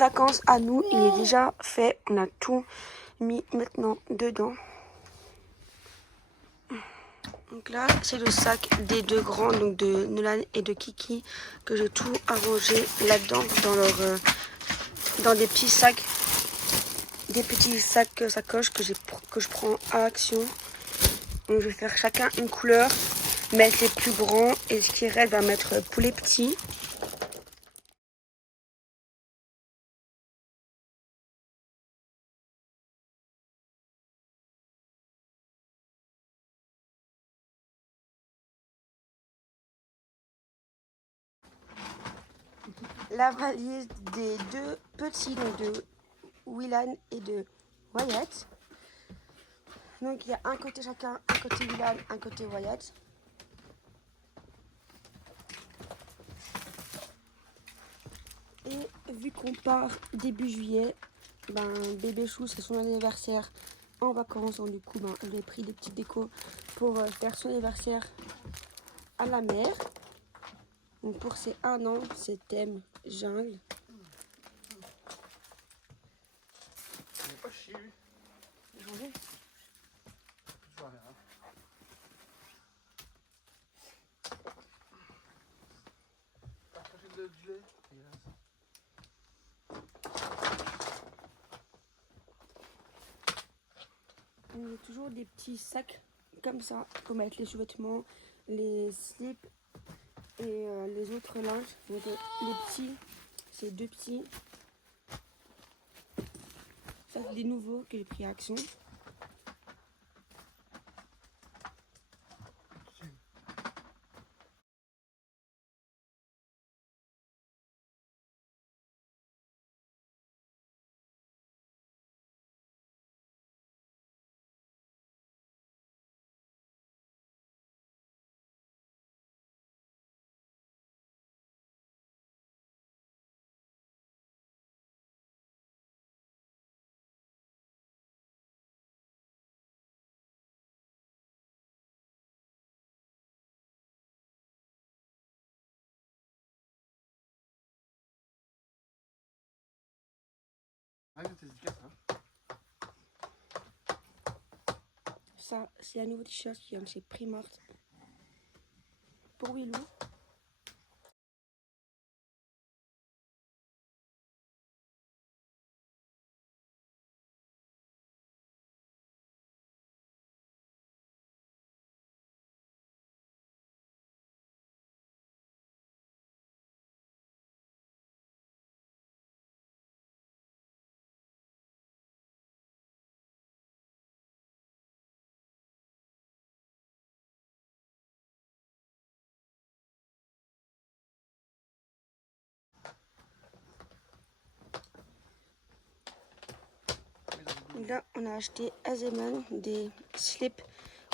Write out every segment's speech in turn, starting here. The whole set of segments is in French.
vacances à nous, il est déjà fait. On a tout mis maintenant dedans. Donc là, c'est le sac des deux grands, donc de Nolan et de Kiki, que j'ai tout arrangé là-dedans, dans des petits sacs sacoches que je prends à Action. Donc je vais faire chacun une couleur, mettre les plus grands et ce qui reste, va mettre pour les petits. La valise des deux petits, donc de Willan et de Wyatt. Donc il y a un côté chacun, un côté Willan, un côté Wyatt. Et vu qu'on part début juillet, bébé Chou c'est son anniversaire en vacances. Donc du coup je lui ai pris des petites décos pour faire son anniversaire à la mer. Donc pour ses 1 an, c'est thème jungle. Il est pas chier lui. Janvier. Je vois rien. Partager de lait. On a toujours des petits sacs comme ça pour mettre les sous-vêtements, les slips et les autres linges. Donc, les petits, c'est 2 petits. Ça, c'est des nouveaux que j'ai pris à Action. Ah, c'est efficace, hein. Ça, c'est un nouveau t-shirt qui vient de chez Primark pour Willou. Là, on a acheté à Zeman des slips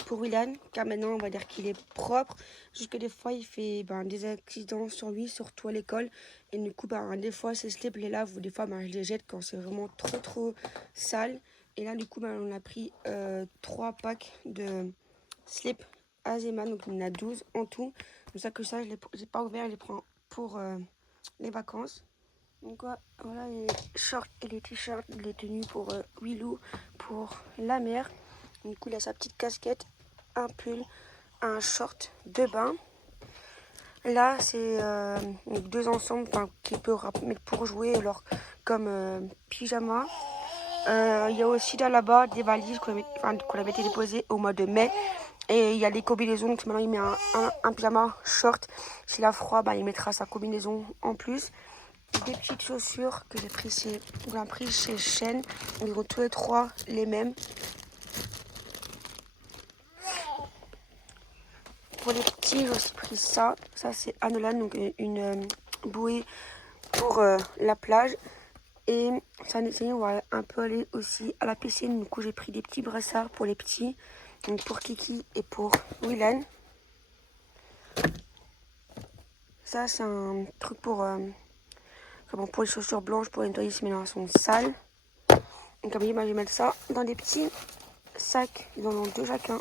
pour Willan, car maintenant on va dire qu'il est propre. Jusque des fois il fait des accidents sur lui, surtout à l'école. Et du coup, des fois ces slips les lave ou des fois je les jette quand c'est vraiment trop sale. Et là, du coup, on a pris 3 packs de slips à Zeman, donc il y en a 12 en tout. C'est ça que ça, je n'ai pas ouvert, je les prends pour les vacances. Donc voilà les shorts et les t-shirts, les tenues pour Willou, pour la mer. Du coup, il a sa petite casquette, un pull, un short de bain. Là, c'est 2 ensembles qu'il peut mettre pour jouer, alors comme pyjama. Il y a aussi là-bas des valises qu'on avait été déposées au mois de mai. Et il y a des combinaisons, donc maintenant il met un pyjama short. S'il a froid, il mettra sa combinaison en plus. Des petites chaussures que j'ai pris chez Shein. Ils ont tous les 3 les mêmes. Pour les petits, j'ai aussi pris ça. Ça, c'est Anolan, donc une bouée pour la plage. Et ça, on va un peu aller aussi à la piscine. Du coup, j'ai pris des petits brassards pour les petits. Donc pour Kiki et pour Willan. Ça, c'est un truc pour les chaussures blanches pour nettoyer si elles sont sales. Donc comme je vais mettre ça dans des petits sacs. Ils en ont 2 chacun.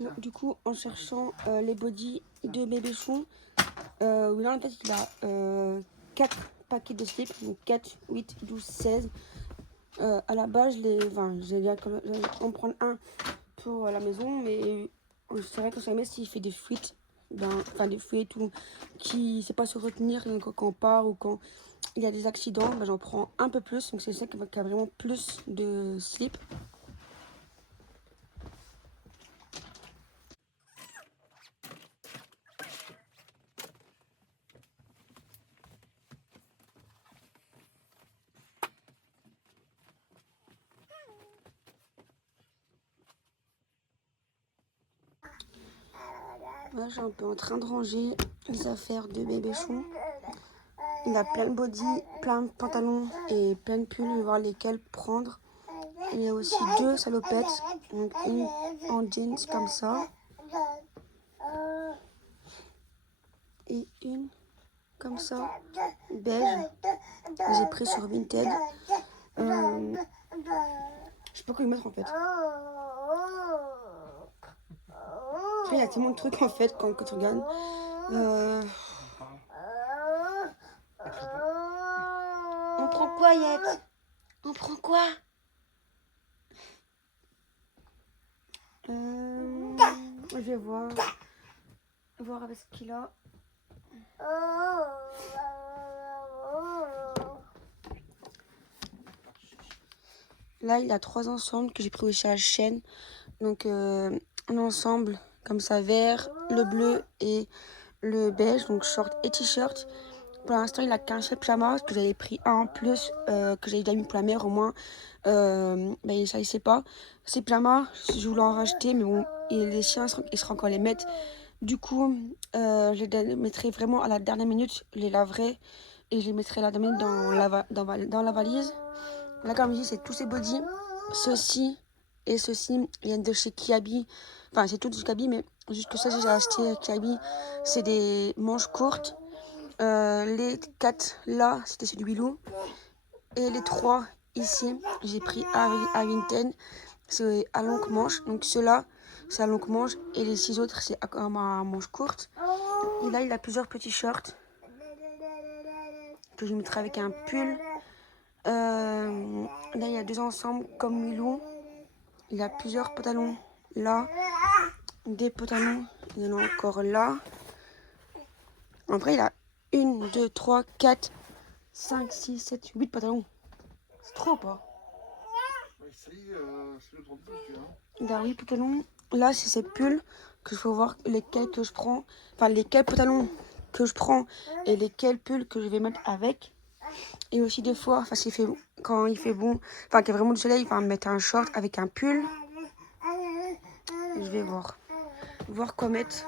Bon, du coup, en cherchant les bodys de bébéchon, là en fait il a 4 paquets de slips, donc 4, 8, 12, 16. À la base, j'ai déjà en prendre un pour la maison, mais c'est vrai qu'on sait jamais s'il fait des fuites, des fuites ou qui ne sait pas se retenir quand on part ou quand il y a des accidents, j'en prends un peu plus. Donc c'est ça qui a vraiment plus de slip. Là, je suis un peu en train de ranger les affaires de bébéchon. Il a plein de body, plein de pantalons et plein de pulls. Je vais voir lesquels prendre. Il y a aussi 2 salopettes, donc une en jeans comme ça et une comme ça, beige. J'ai pris sur Vinted. Je sais pas quoi lui mettre en fait. Il y a tellement de trucs en fait quand tu regardes. On prend quoi, Yet? On prend quoi? Je vais voir avec ce qu'il a. Là, il a 3 ensembles que j'ai pris chez H&M. Donc, un ensemble comme ça, vert, le bleu et le beige. Donc, short et t-shirt. Pour l'instant, il a qu'un seul pyjama, que j'avais pris un en plus, que j'avais déjà mis pour la mère au moins. Ça, il sait pas. Ces pyjamas, je voulais en racheter, mais bon, et les chiens, ils seront encore les mettre. Du coup, je les mettrai vraiment à la dernière minute, je les laverai et je les mettrai à la dernière minute dans la valise. Là, comme je dis, c'est tous ces bodys. Ceci et ceci viennent de chez Kiabi. Enfin, c'est tout de chez Kiabi, mais juste que ça, j'ai acheté Kiabi. C'est des manches courtes. Les 4 là, c'était chez du Bilou. Et les 3 ici, j'ai pris à Vinted. C'est à longue manche. Donc ceux-là, c'est à longue manche. Et les 6 autres, c'est à manche courte. Et là, il a plusieurs petits shorts que je mettrai avec un pull. Là, il y a 2 ensembles comme Milou. Il a plusieurs pantalons là. Des pantalons, il y en a encore là. Après, il a 1, 2, 3, 4, 5, 6, 7, 8 pantalons. C'est trop pas? Il a 8 pantalons. Là, c'est ces pulls que je faut voir lesquels que je prends. Enfin, lesquels pantalons que je prends et lesquels pulls que je vais mettre avec. Et aussi des fois, quand il fait bon, enfin qu'il y a vraiment du soleil, il va mettre un short avec un pull. Je vais voir quoi mettre.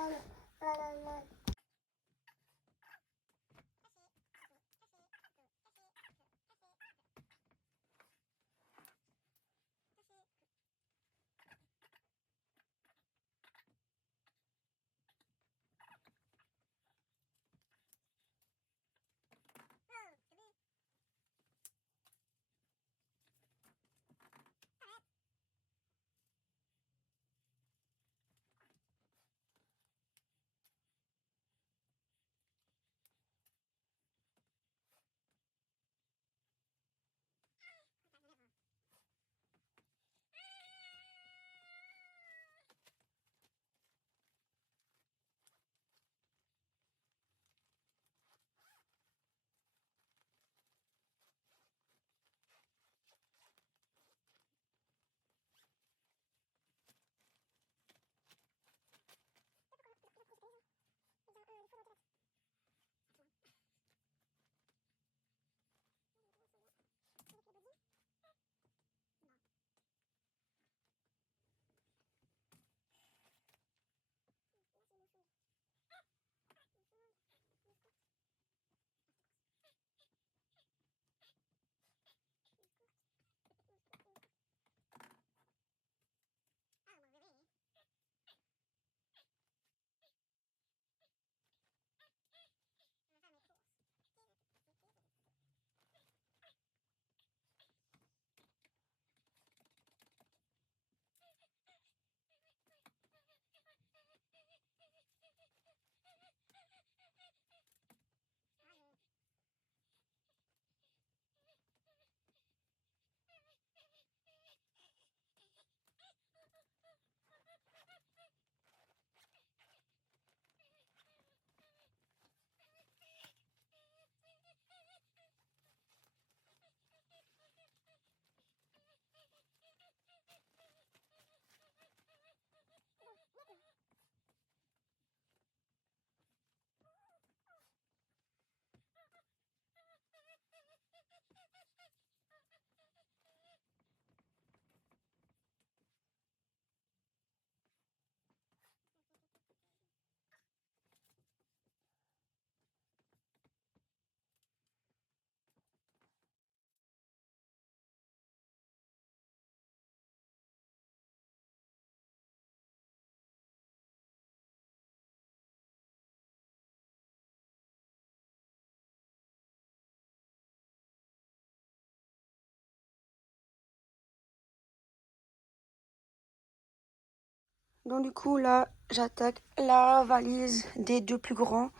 Donc du coup là, j'attaque la valise des deux plus grands.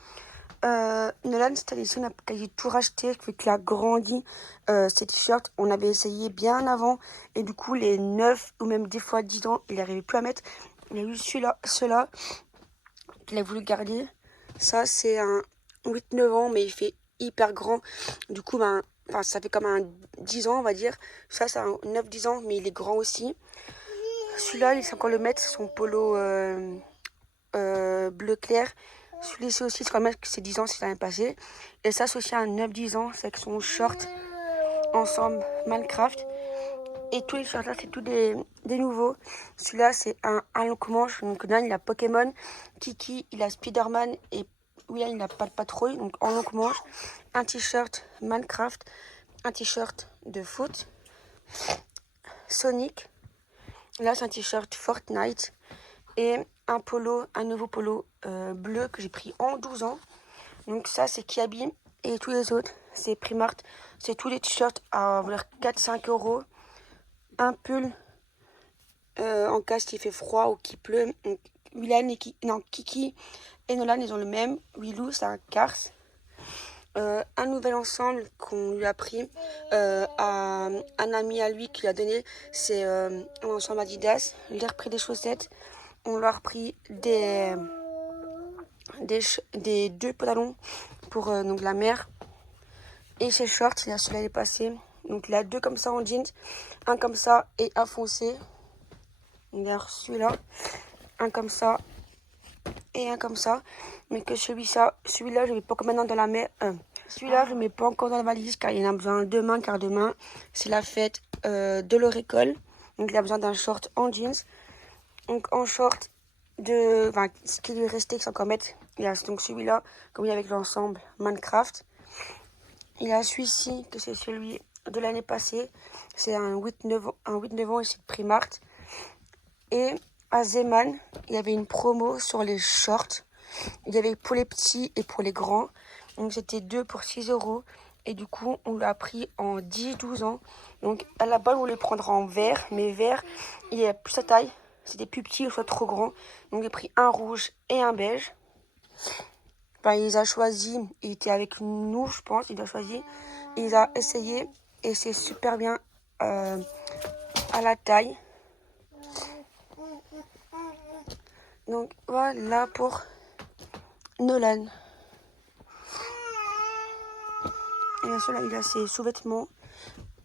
Nolan, cette année-ci, on a quasi tout racheté, vu qu'il a grandi. Ces t-shirts, on avait essayé bien avant. Et du coup, les 9 ou même des fois 10 ans, il n'arrivait plus à mettre. Il a eu ceux-là, qu'il a voulu garder. Ça, c'est un 8-9 ans, mais il fait hyper grand. Du coup, enfin, ça fait comme un 10 ans, on va dire. Ça, c'est un 9-10 ans, mais il est grand aussi. Celui-là, il sait encore le mettre, son polo bleu clair. Celui-ci aussi, c'est quand même que c'est 10 ans, c'est l'année passée. Et ça, c'est aussi un 9-10 ans, c'est avec son short ensemble Minecraft. Et tous les shorts là, c'est tous des nouveaux. Celui-là, c'est un long manche. Donc là, il a Pokémon. Kiki, il a Spider-Man. Et William, il a pas de patrouille. Donc en long manche. Un t-shirt Minecraft. Un t-shirt de foot. Sonic. Là, c'est un t-shirt Fortnite. Et un nouveau polo bleu que j'ai pris en 12 ans. Donc ça, c'est Kiabi. Et tous les autres, c'est Primark. C'est tous les t-shirts à 4-5 euros. Un pull en cas s'il fait froid ou qu'il pleut. Donc, Kiki et Nolan, ils ont le même. Willou, c'est un Cars. Un nouvel ensemble qu'on lui a pris à un ami à lui qui lui a donné, c'est un ensemble Adidas. Il lui a repris des chaussettes. On lui a repris des deux pantalons pour donc la mer. Et ses shorts, il a celui-là est passé. Donc il a deux comme ça en jeans, un comme ça et un foncé. Il a celui-là, un comme ça et un comme ça. Mais que celui-là, je ne mets pas encore maintenant dans la mer. Celui-là, je ne mets pas encore dans la valise car il en a besoin demain, car demain, c'est la fête de leur école. Donc il a besoin d'un short en jeans. Donc en short, enfin, ce qui lui restait, qu'il encore mettre, il a donc celui-là, comme il est avec l'ensemble Minecraft. Il a celui-ci, que c'est celui de l'année passée. C'est un 8-9 ans et c'est de Primark. Et à Zeman, il y avait une promo sur les shorts. Il y avait pour les petits et pour les grands. Donc c'était 2 pour 6 euros. Et du coup, on l'a pris en 10-12 ans. Donc à la base, on les prendra en vert. Mais vert, il y a plus sa taille. C'était plus petit ou soit trop grand. Donc j'ai pris un rouge et un beige. Enfin, il les a choisis. Il était avec nous, je pense. Il a choisi. Il a essayé. Et c'est super bien à la taille. Donc voilà pour Nolan. Et bien sûr, là, il a ses sous-vêtements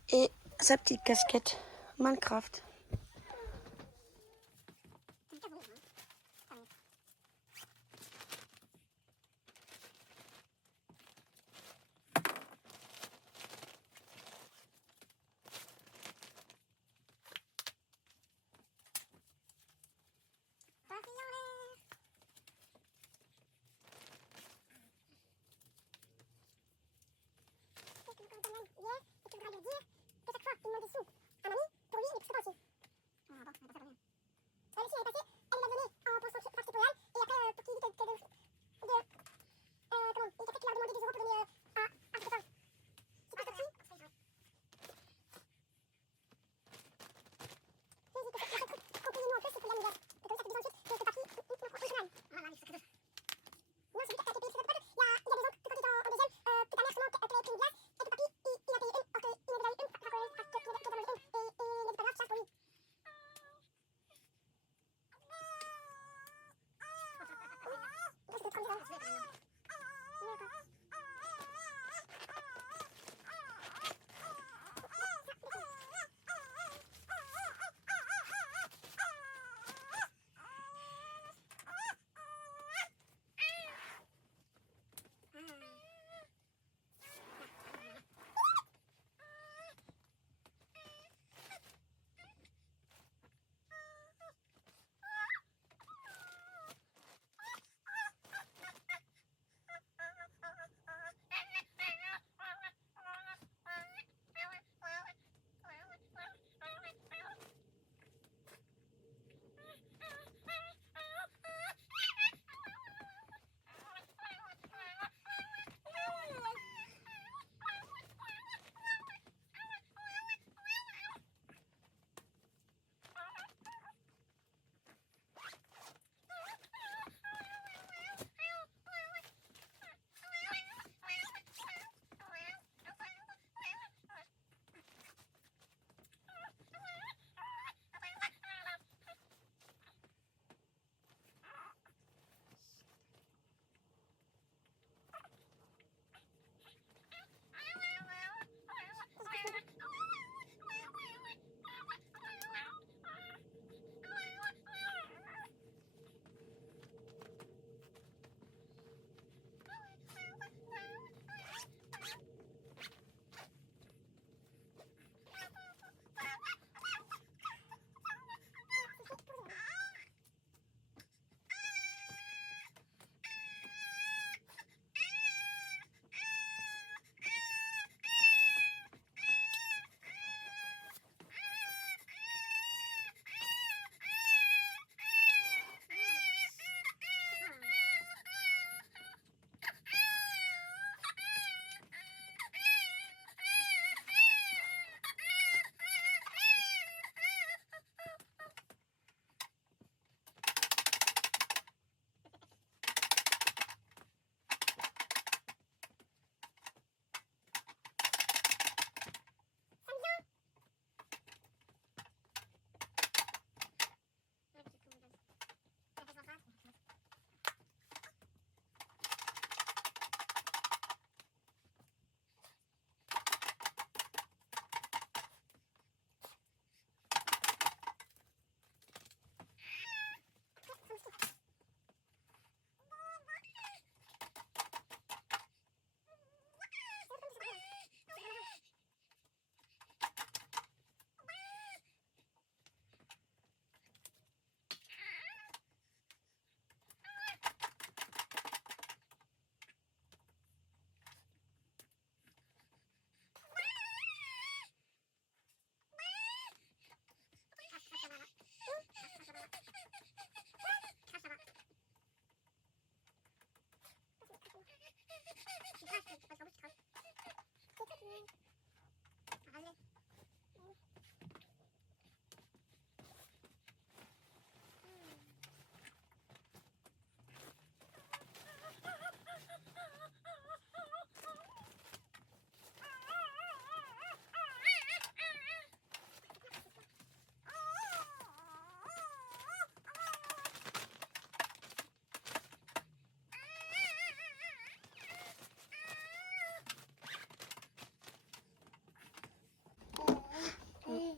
et sa petite casquette Minecraft.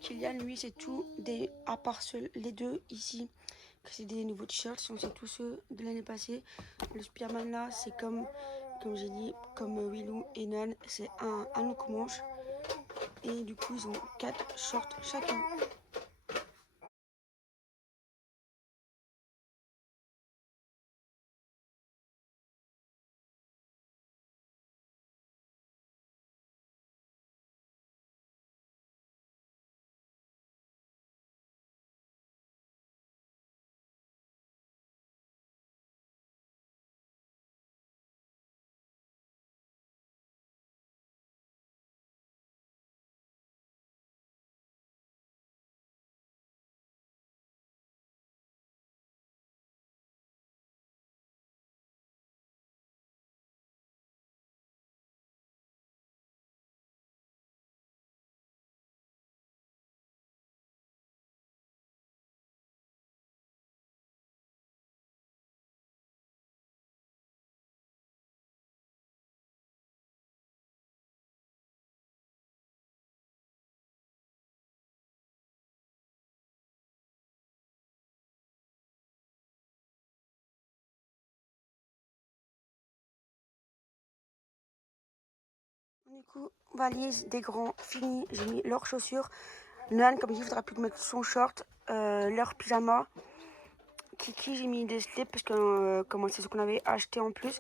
Kylian, lui, c'est tout des... À part les deux ici, que c'est des nouveaux t-shirts, c'est tous ceux de l'année passée. Le Spiderman là, c'est comme j'ai dit, comme Willou et Nan, c'est un look manche. Et du coup, ils ont 4 shorts chacun. Du coup, valise des grands finis, j'ai mis leurs chaussures. Nan, comme il voudra plus mettre son short, leur pyjama. Kiki, j'ai mis des slips parce que c'est ce qu'on avait acheté en plus.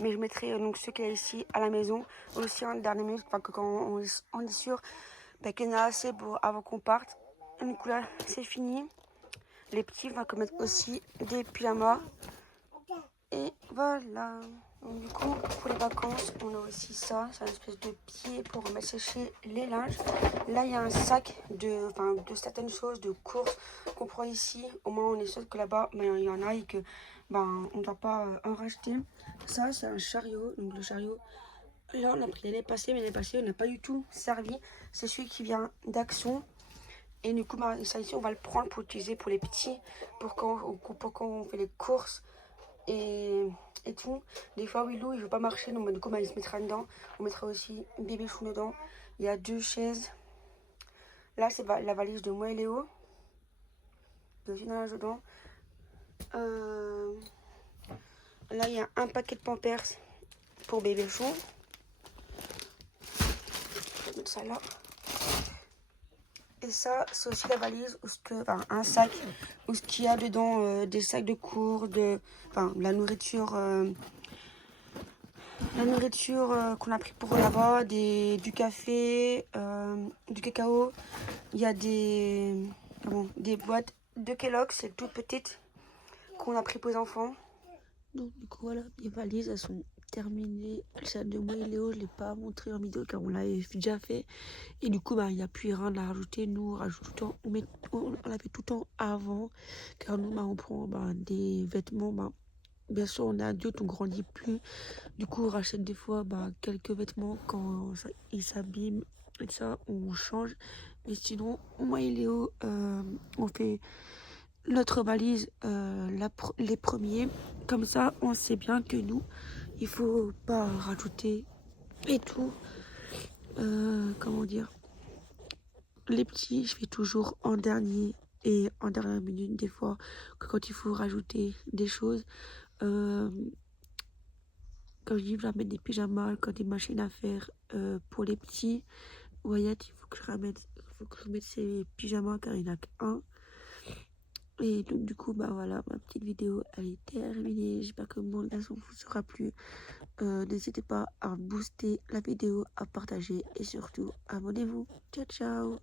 Mais je mettrai donc ceux qu'il y a ici à la maison. Aussi en dernière minute, que quand on est sûr qu'il y en a assez avant qu'on parte. Et du coup là, c'est fini. Les petits, on va mettre aussi des pyjamas. Et voilà. Donc, du coup, pour les vacances, on a aussi ça. C'est une espèce de pied pour mettre sécher les linges. Là, il y a un sac de certaines choses, de courses qu'on prend ici. Au moins, on est sûr que là-bas, il y en a et que on ne doit pas en racheter. Ça, c'est un chariot. Donc, le chariot, là, on a pris l'année passée, mais l'année passée, on n'a pas du tout servi. C'est celui qui vient d'Action. Et du coup, ça ici, on va le prendre pour utiliser pour les petits, pour quand on fait les courses. Et tout. Des fois, Willou, il veut pas marcher, donc du coup, il se mettra dedans. On mettra aussi bébé chou dedans. Il y a 2 chaises. Là, c'est la valise de moi et Léo. Il y a aussi dans dedans. Là, il y a un paquet de Pampers pour bébé chou. Je vais mettre ça là. Et ça, c'est aussi la valise, un sac, où ce qu'il y a dedans des sacs de cours, la nourriture. La nourriture qu'on a pris pour là-bas, du café, du cacao. Il y a des boîtes de Kellogg's, c'est toutes petites, qu'on a pris pour les enfants. Donc du coup voilà, les valises elles sont terminées. Celle de moi et Léo, je ne l'ai pas montré en vidéo car on l'avait déjà fait. Et du coup il n'y a plus rien à rajouter. Nous on rajoute tout le temps, on l'avait tout le temps avant. Car nous on prend des vêtements. Bien sûr, on est adulte, on grandit plus. Du coup, on rachète des fois quelques vêtements quand ils s'abîment. Et ça, on change. Mais sinon, moi et Léo, on fait notre valise les premiers. Comme ça, on sait bien que nous, il faut pas rajouter et tout. Comment dire? Les petits, je fais toujours en dernier et en dernière minute des fois quand il faut rajouter des choses. Quand je dis je ramène des pyjamas, quand des machines à faire pour les petits, Wyatt, il faut que je remette ses pyjamas car il n'y en a qu'un. Et donc du coup, voilà, ma petite vidéo elle est terminée. J'espère que mon leçon vous sera plu. N'hésitez pas à booster la vidéo, à partager et surtout abonnez-vous. Ciao ciao.